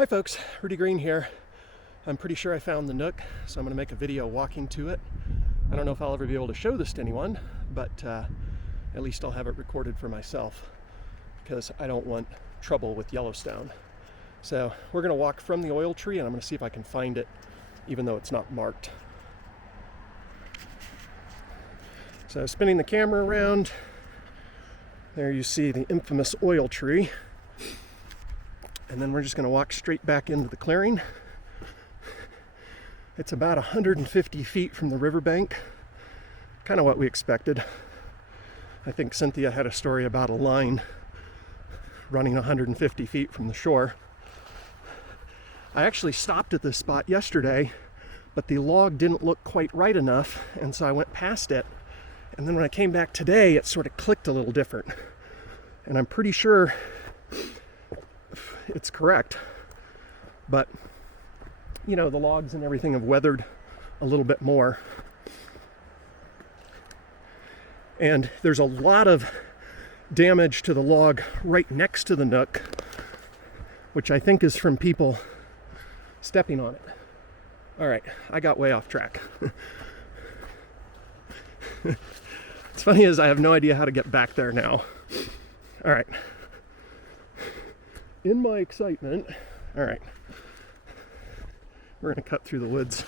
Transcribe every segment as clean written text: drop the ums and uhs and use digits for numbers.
Hi folks, Rudy Green here. I'm pretty sure I found the nook, so I'm going to make a video walking to it. I don't know if I'll ever be able to show this to anyone, but at least I'll have it recorded for myself because I don't want trouble with Yellowstone. So we're going to walk from the oil tree and I'm going to see if I can find it even though it's not marked. So spinning the camera around, there you see the infamous oil tree. And then we're just going to walk straight back into the clearing. It's about 150 feet from the riverbank, kind of what we expected. I think Cynthia had a story about a line running 150 feet from the shore. I actually stopped at this spot yesterday, but the log didn't look quite right enough, and so I went past it. And then when I came back today, it sort of clicked a little different. And I'm pretty sure it's correct, but you know, the logs and everything have weathered a little bit more, and there's a lot of damage to the log right next to the nook, which I think is from people stepping on it. All right, I got way off track. What's funny is I have no idea how to get back there now. All right. In my excitement, all right, we're going to cut through the woods.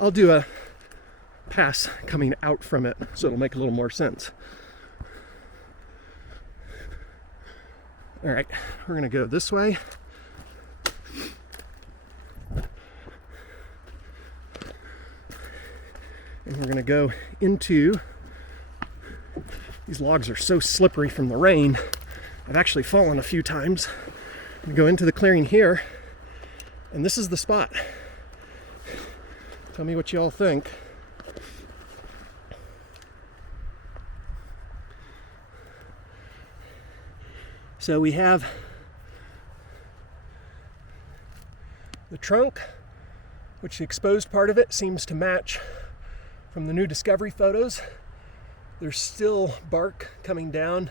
I'll do a pass coming out from it so it'll make a little more sense. All right, we're going to go this way. And we're going to go into, these logs are so slippery from the rain, I've actually fallen a few times. I'm going to go into the clearing here, and this is the spot. Tell me what you all think. So we have the trunk, which the exposed part of it seems to match from the new discovery photos. There's still bark coming down,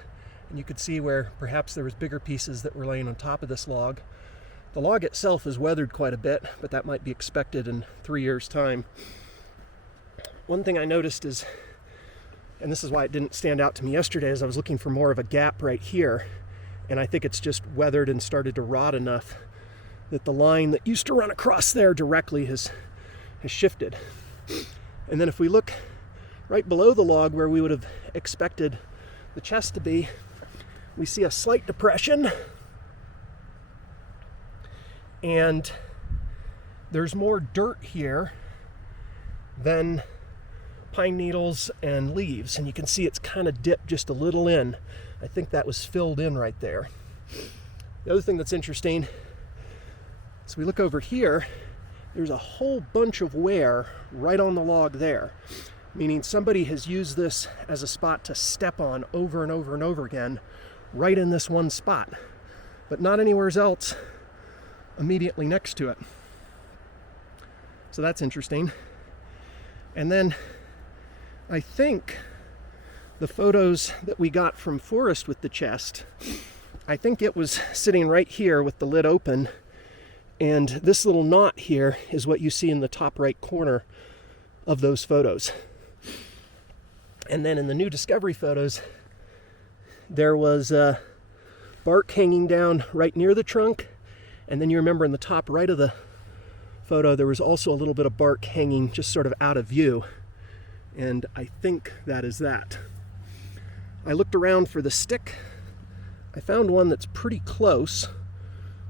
and you could see where perhaps there was bigger pieces that were laying on top of this log. The log itself is weathered quite a bit, but that might be expected in 3 years' time. One thing I noticed is, and this is why it didn't stand out to me yesterday, is I was looking for more of a gap right here, and I think it's just weathered and started to rot enough that the line that used to run across there directly has shifted. And then if we look right below the log where we would have expected the chest to be, we see a slight depression, and there's more dirt here than pine needles and leaves, and you can see it's kind of dipped just a little in. I think that was filled in right there. The other thing that's interesting, so we look over here, there's a whole bunch of wear right on the log there, meaning somebody has used this as a spot to step on over and over and over again, right in this one spot, but not anywhere else immediately next to it. So that's interesting. And then I think the photos that we got from Forrest with the chest, I think it was sitting right here with the lid open. And this little knot here is what you see in the top right corner of those photos. And then in the new discovery photos, there was bark hanging down right near the trunk. And then you remember in the top right of the photo, there was also a little bit of bark hanging just sort of out of view. And I think that is that. I looked around for the stick. I found one that's pretty close,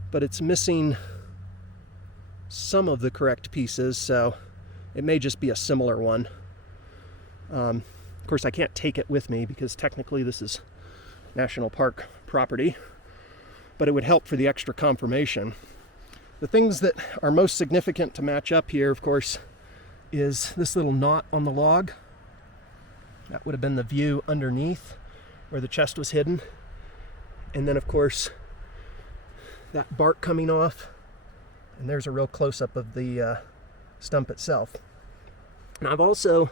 but it's missing some of the correct pieces, so it may just be a similar one. Of course, I can't take it with me because technically this is national park property, but it would help for the extra confirmation. The things that are most significant to match up here, of course, is this little knot on the log. That would have been the view underneath where the chest was hidden. And then, of course, that bark coming off. And there's a real close-up of the stump itself. And I've also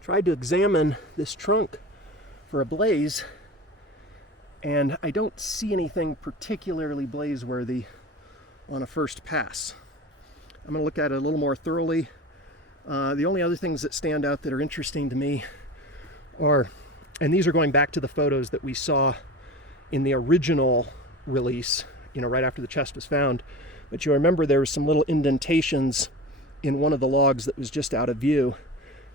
tried to examine this trunk for a blaze, and I don't see anything particularly blaze-worthy on a first pass. I'm going to look at it a little more thoroughly. The only other things that stand out that are interesting to me are, and these are going back to the photos that we saw in the original release, right after the chest was found, but you remember there were some little indentations in one of the logs that was just out of view,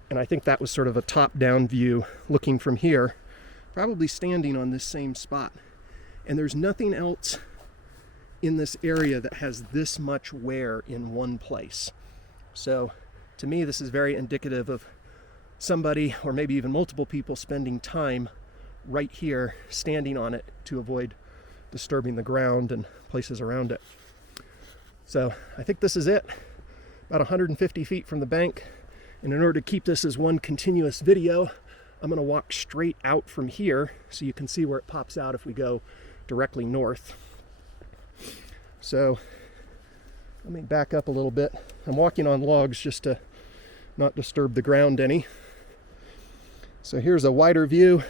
and I think that was sort of a top-down view looking from here, probably standing on this same spot. And there's nothing else in this area that has this much wear in one place. So to me, this is very indicative of somebody, or maybe even multiple people, spending time right here, standing on it to avoid disturbing the ground and places around it. So I think this is it, about 150 feet from the bank. And in order to keep this as one continuous video, I'm going to walk straight out from here so you can see where it pops out if we go directly north. So let me back up a little bit. I'm walking on logs just to not disturb the ground any. So here's a wider view.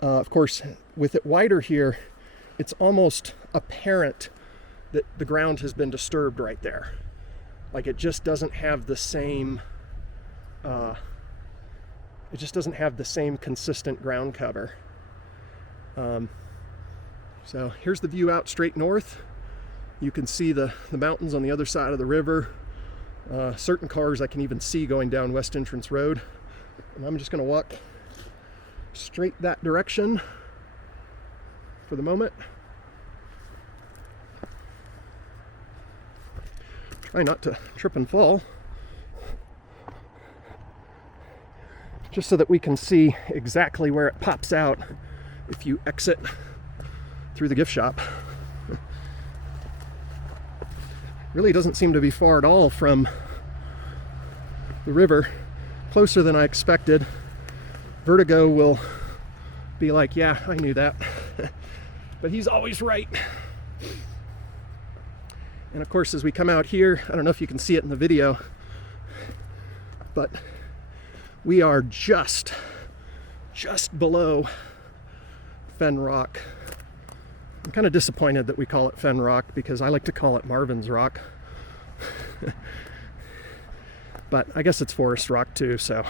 Of course, with it wider here, it's almost apparent that the ground has been disturbed right there. Like it just doesn't have the same consistent ground cover. So here's the view out straight north. You can see the mountains on the other side of the river. Certain cars I can even see going down West Entrance Road. And I'm just going to walk straight that direction for the moment. Try not to trip and fall, just so that we can see exactly where it pops out if you exit through the gift shop. Really doesn't seem to be far at all from the river, closer than I expected. Vertigo will be like, yeah, I knew that. But he's always right. And of course, as we come out here, I don't know if you can see it in the video, but we are just below Fenn Rock. I'm kind of disappointed that we call it Fenn Rock because I like to call it Marvin's Rock. But I guess it's Forest Rock too, so